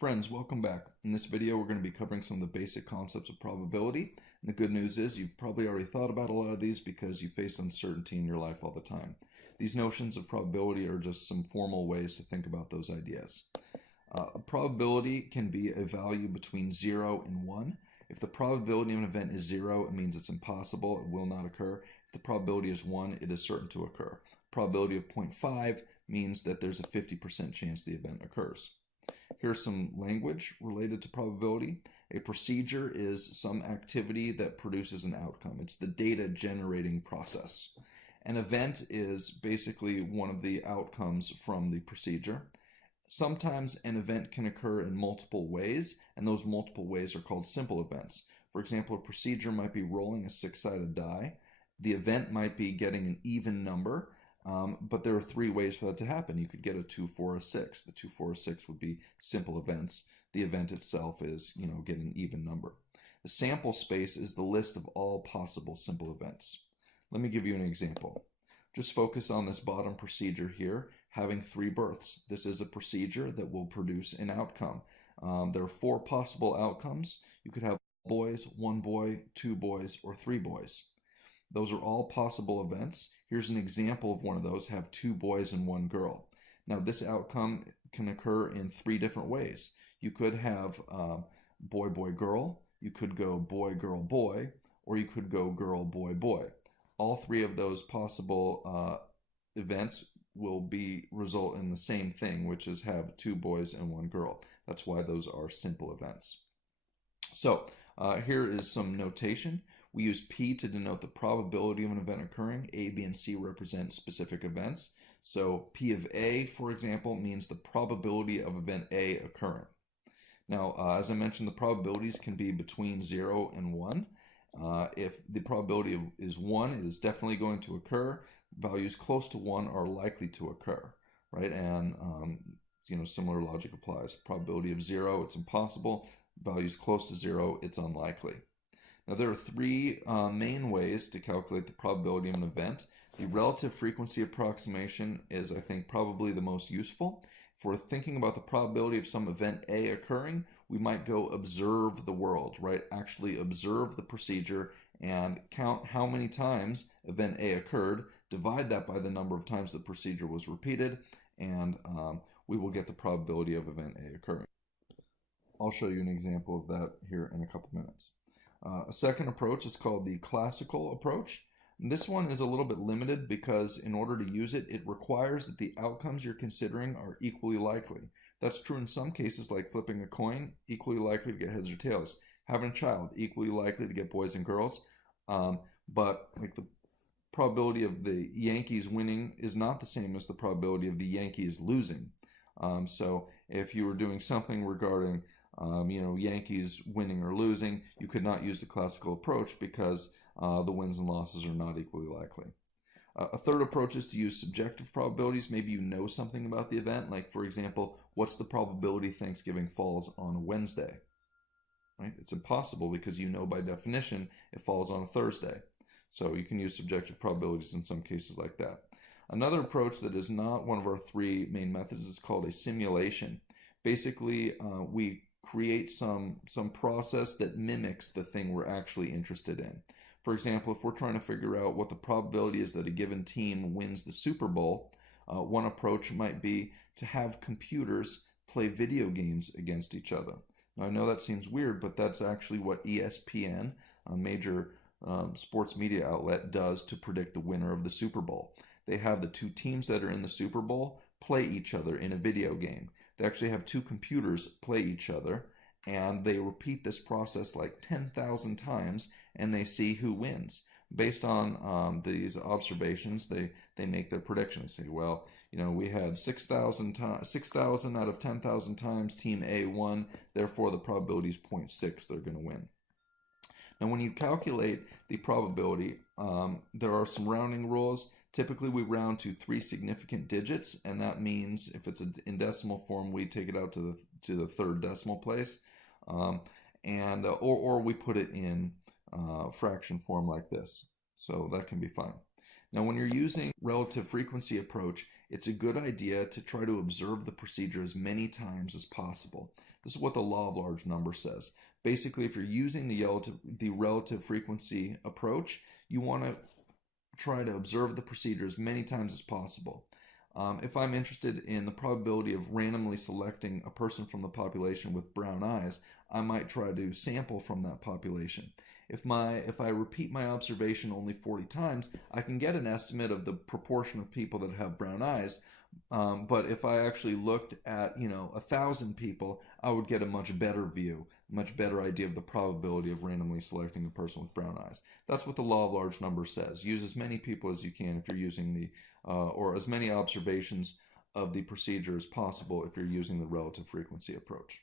Friends, welcome back. In this video, we're going to be covering some of the basic concepts of probability. And the good news is you've probably already thought about a lot of these because you face uncertainty in your life all the time. These notions of probability are just some formal ways to think about those ideas. A probability can be a value between 0 and 1. If the probability of an event is 0, it means it's impossible, it will not occur. If the probability is 1, it is certain to occur. Probability of 0.5 means that there's a 50% chance the event occurs. Here's some language related to probability. A procedure is some activity that produces an outcome. It's the data generating process. An event is basically one of the outcomes from the procedure. Sometimes an event can occur in multiple ways, and those multiple ways are called simple events. For example, a procedure might be rolling a six-sided die. The event might be getting an even number. But there are three ways for that to happen. You could get a 2, 4, or 6. The 2, 4, or 6 would be simple events. The event itself is, get an even number. The sample space is the list of all possible simple events. Let me give you an example. Just focus on this bottom procedure here, having 3 births. This is a procedure that will produce an outcome. There are 4 possible outcomes. You could have boys, 1 boy, 2 boys, or 3 boys. Those are all possible events. Here's an example of one of those, have 2 boys and 1 girl. Now this outcome can occur in 3 different ways. You could have boy, boy, girl. You could go boy, girl, boy, or you could go girl, boy, boy. All 3 of those possible events will result in the same thing, which is have 2 boys and 1 girl. That's why those are simple events. So here is some notation. We use P to denote the probability of an event occurring. A, B, and C represent specific events. So P of A, for example, means the probability of event A occurring. Now, as I mentioned, the probabilities can be between 0 and 1. If the probability is 1, it is definitely going to occur. Values close to 1 are likely to occur, right? And, similar logic applies. Probability of 0, it's impossible. Values close to 0, it's unlikely. Now there are 3 main ways to calculate the probability of an event. The relative frequency approximation is, I think, probably the most useful. If we're thinking about the probability of some event A occurring, we might go observe the world, right? Actually observe the procedure and count how many times event A occurred, divide that by the number of times the procedure was repeated, and we will get the probability of event A occurring. I'll show you an example of that here in a couple minutes. A second approach is called the classical approach. And this one is a little bit limited because in order to use it, it requires that the outcomes you're considering are equally likely. That's true in some cases, like flipping a coin, equally likely to get heads or tails. Having a child, equally likely to get boys and girls. But like the probability of the Yankees winning is not the same as the probability of the Yankees losing. So if you were doing something regarding Yankees winning or losing, you could not use the classical approach because the wins and losses are not equally likely. A third approach is to use subjective probabilities. Maybe you know something about the event, like for example, what's the probability Thanksgiving falls on a Wednesday? Right? It's impossible because you know by definition it falls on a Thursday. So you can use subjective probabilities in some cases like that. Another approach that is not one of our 3 main methods is called a simulation. Basically, we create some process that mimics the thing we're actually interested in. For example, if we're trying to figure out what the probability is that a given team wins the Super Bowl, one approach might be to have computers play video games against each other. Now, I know that seems weird, but that's actually what ESPN, a major sports media outlet, does to predict the winner of the Super Bowl. They have the 2 teams that are in the Super Bowl play each other in a video game. They actually have 2 computers play each other, and they repeat this process like 10,000 times, and they see who wins. Based on these observations, they make their predictions. They say, well, we had 6,000 out of 10,000 times team A won, therefore the probability is 0.6, they're going to win. Now, when you calculate the probability, there are some rounding rules. Typically, we round to 3 significant digits, and that means if it's in decimal form, we take it out to the 3rd decimal place, or we put it in fraction form like this. So that can be fine. Now, when you're using relative frequency approach, it's a good idea to try to observe the procedure as many times as possible. This is what the law of large numbers says. Basically, if you're using the relative frequency approach, you want to try to observe the procedure as many times as possible. If I'm interested in the probability of randomly selecting a person from the population with brown eyes, I might try to sample from that population. If I repeat my observation only 40 times, I can get an estimate of the proportion of people that have brown eyes. But if I actually looked at 1,000 people, I would get a much better view, much better idea of the probability of randomly selecting a person with brown eyes. That's what the law of large numbers says. Use as many people as you can if you're using or as many observations of the procedure as possible if you're using the relative frequency approach.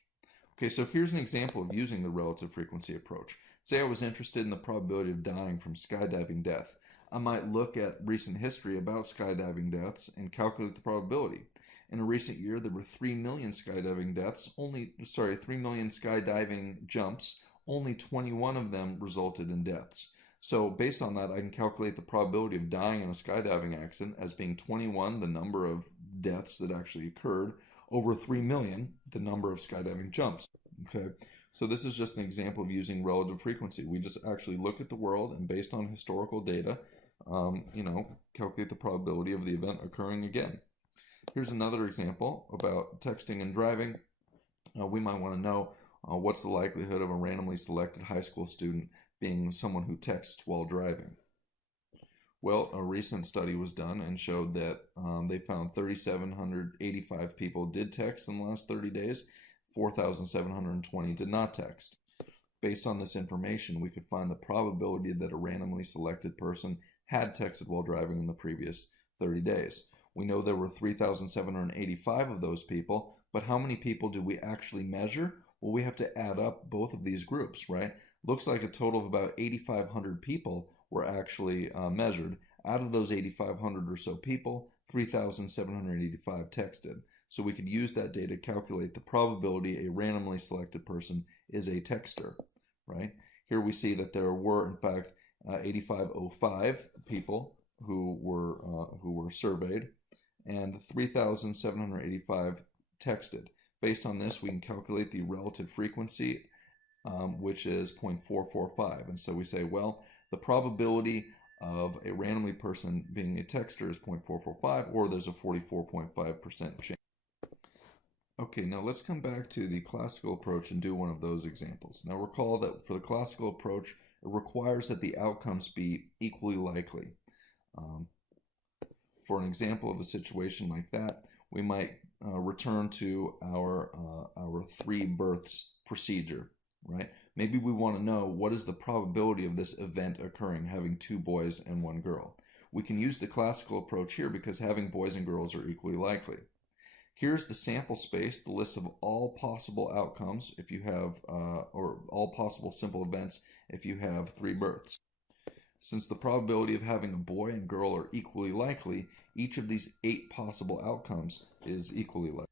Okay, so here's an example of using the relative frequency approach. Say I was interested in the probability of dying from skydiving death. I might look at recent history about skydiving deaths and calculate the probability. In a recent year, there were 3 million skydiving deaths, 3 million skydiving jumps, only 21 of them resulted in deaths. So based on that, I can calculate the probability of dying in a skydiving accident as being 21, the number of deaths that actually occurred, over 3 million, the number of skydiving jumps. Okay, so this is just an example of using relative frequency. We just actually look at the world and based on historical data, calculate the probability of the event occurring again. Here's another example about texting and driving. We might want to know what's the likelihood of a randomly selected high school student being someone who texts while driving. Well, a recent study was done and showed that they found 3,785 people did text in the last 30 days, 4,720 did not text. Based on this information, we could find the probability that a randomly selected person had texted while driving in the previous 30 days. We know there were 3,785 of those people, but how many people did we actually measure? Well, we have to add up both of these groups, right? Looks like a total of about 8,500 people were actually measured. Out of those 8,500 or so people, 3,785 texted. So we could use that data to calculate the probability a randomly selected person is a texter, right? Here we see that there were, in fact, 8,505 people who were surveyed, and 3,785 texted. Based on this, we can calculate the relative frequency, which is 0.445. And so we say, well, the probability of a randomly person being a texter is 0.445, or there's a 44.5% chance. Okay, now let's come back to the classical approach and do one of those examples. Now recall that for the classical approach, it requires that the outcomes be equally likely. For an example of a situation like that, we might return to our 3 births procedure, right? Maybe we want to know what is the probability of this event occurring, having 2 boys and 1 girl. We can use the classical approach here because having boys and girls are equally likely. Here's the sample space, the list of all possible outcomes if you have, or all possible simple events if you have 3 births. Since the probability of having a boy and girl are equally likely, each of these 8 possible outcomes is equally likely.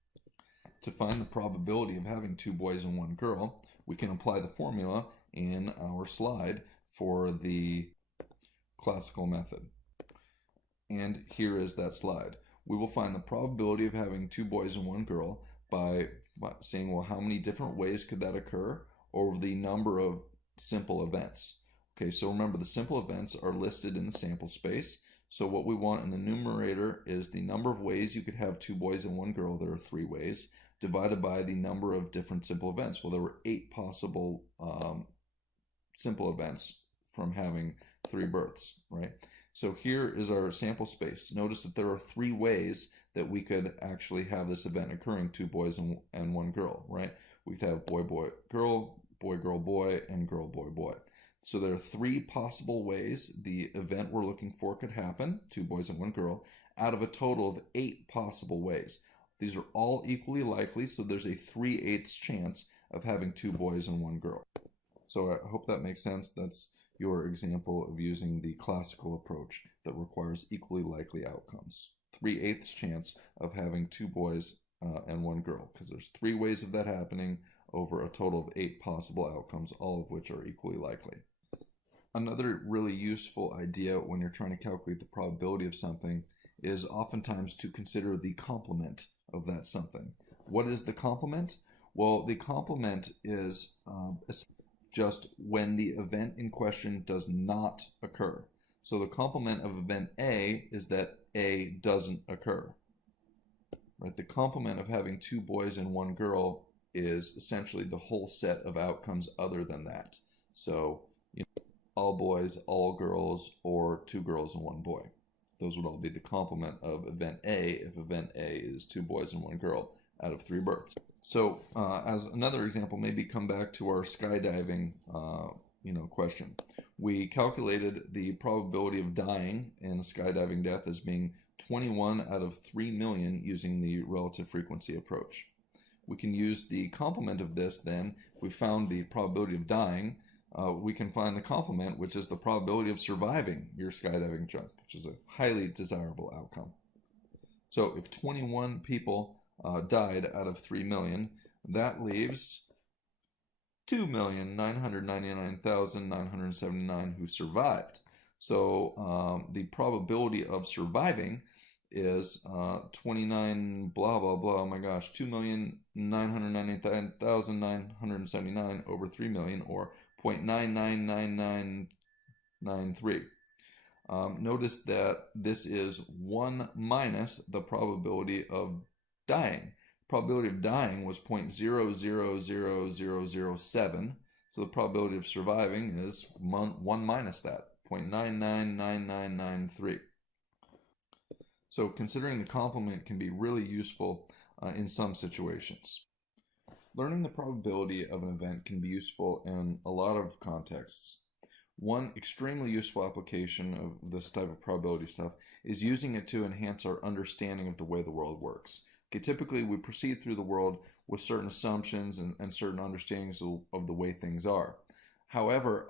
To find the probability of having 2 boys and 1 girl, we can apply the formula in our slide for the classical method. And here is that slide. We will find the probability of having 2 boys and 1 girl by saying, well, how many different ways could that occur over the number of simple events. Okay, so remember the simple events are listed in the sample space. So what we want in the numerator is the number of ways you could have 2 boys and 1 girl. There are 3 ways, divided by the number of different simple events. Well, there were 8 possible simple events from having 3 births, right? So here is our sample space. Notice that there are 3 ways that we could actually have this event occurring, 2 boys and 1 girl, right? We could have boy, boy, girl, boy, and girl, boy. So there are 3 possible ways the event we're looking for could happen, 2 boys and 1 girl, out of a total of 8 possible ways. These are all equally likely, so there's a 3/8 chance of having 2 boys and 1 girl. So I hope that makes sense. That's your example of using the classical approach that requires equally likely outcomes. 3/8 chance of having 2 boys and 1 girl, because there's 3 ways of that happening over a total of 8 possible outcomes, all of which are equally likely. Another really useful idea when you're trying to calculate the probability of something is oftentimes to consider the complement of that something. What is the complement? Well, the complement is just when the event in question does not occur. So the complement of event A is that A doesn't occur. Right? The complement of having two boys and one girl is essentially the whole set of outcomes other than that. So, all boys, all girls, or two girls and one boy. Those would all be the complement of event A if event A is two boys and one girl out of 3 births. So, as another example, maybe come back to our skydiving, question. We calculated the probability of dying in a skydiving death as being 21 out of 3 million using the relative frequency approach. We can use the complement of this then. If we found the probability of dying, we can find the complement, which is the probability of surviving your skydiving jump, which is a highly desirable outcome. So if 21 people died out of 3 million, that leaves 2,999,979 who survived. So the probability of surviving is 29 blah blah blah, oh my gosh, 2,999,979 over 3 million, or 0.999993. Notice that this is 1 minus the probability of dying. Probability of dying was 0.000007, so the probability of surviving is 1 minus that, 0.999993. So considering the complement can be really useful in some situations. Learning the probability of an event can be useful in a lot of contexts. One extremely useful application of this type of probability stuff is using it to enhance our understanding of the way the world works. Okay, typically we proceed through the world with certain assumptions and certain understandings of the way things are. However,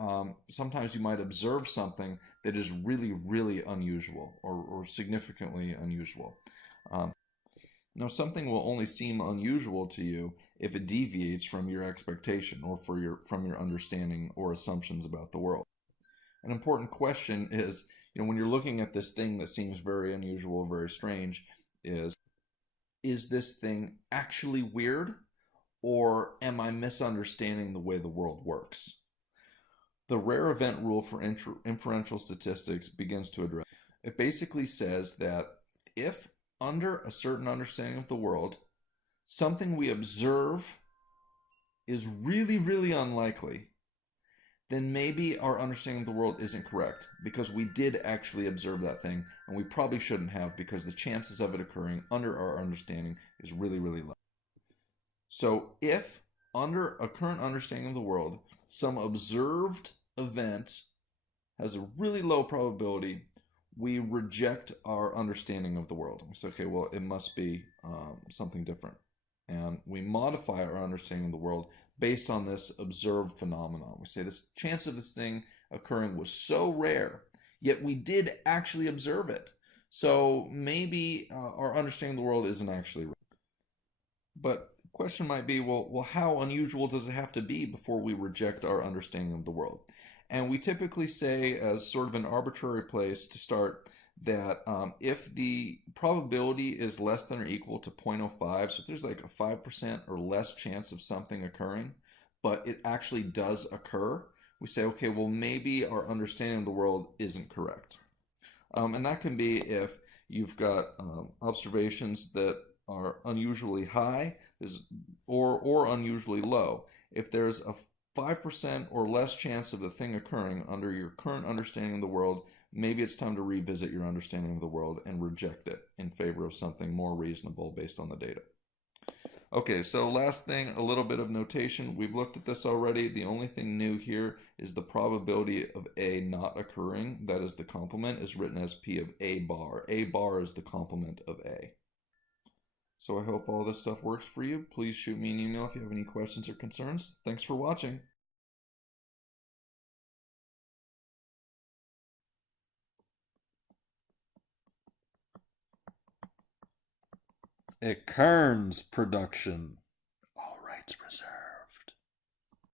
sometimes you might observe something that is really, really unusual or significantly unusual. Now, something will only seem unusual to you if it deviates from your expectation or from your understanding or assumptions about the world. An important question is, when you're looking at this thing that seems very unusual, very strange, is this thing actually weird, or am I misunderstanding the way the world works? The rare event rule for inferential statistics begins to address. It basically says that if, under a certain understanding of the world, something we observe is really, really unlikely, then maybe our understanding of the world isn't correct, because we did actually observe that thing, and we probably shouldn't have, because the chances of it occurring under our understanding is really, really low. So if, under a current understanding of the world, some observed event has a really low probability, we reject our understanding of the world. We say, okay, well, it must be something different. And we modify our understanding of the world based on this observed phenomenon. We say this chance of this thing occurring was so rare, yet we did actually observe it. So maybe our understanding of the world isn't actually right. But the question might be, well, how unusual does it have to be before we reject our understanding of the world? And we typically say, as sort of an arbitrary place to start, that if the probability is less than or equal to 0.05, so if there's like a 5% or less chance of something occurring, but it actually does occur, we say, okay, well, maybe our understanding of the world isn't correct. And that can be if you've got observations that are unusually high or unusually low. If there's a 5% or less chance of the thing occurring under your current understanding of the world, maybe it's time to revisit your understanding of the world and reject it in favor of something more reasonable based on the data. Okay, so last thing, a little bit of notation. We've looked at this already. The only thing new here is the probability of A not occurring, that is the complement, is written as P of A bar. A bar is the complement of A. So I hope all this stuff works for you. Please shoot me an email if you have any questions or concerns. Thanks for watching. A Kearns production. All rights reserved.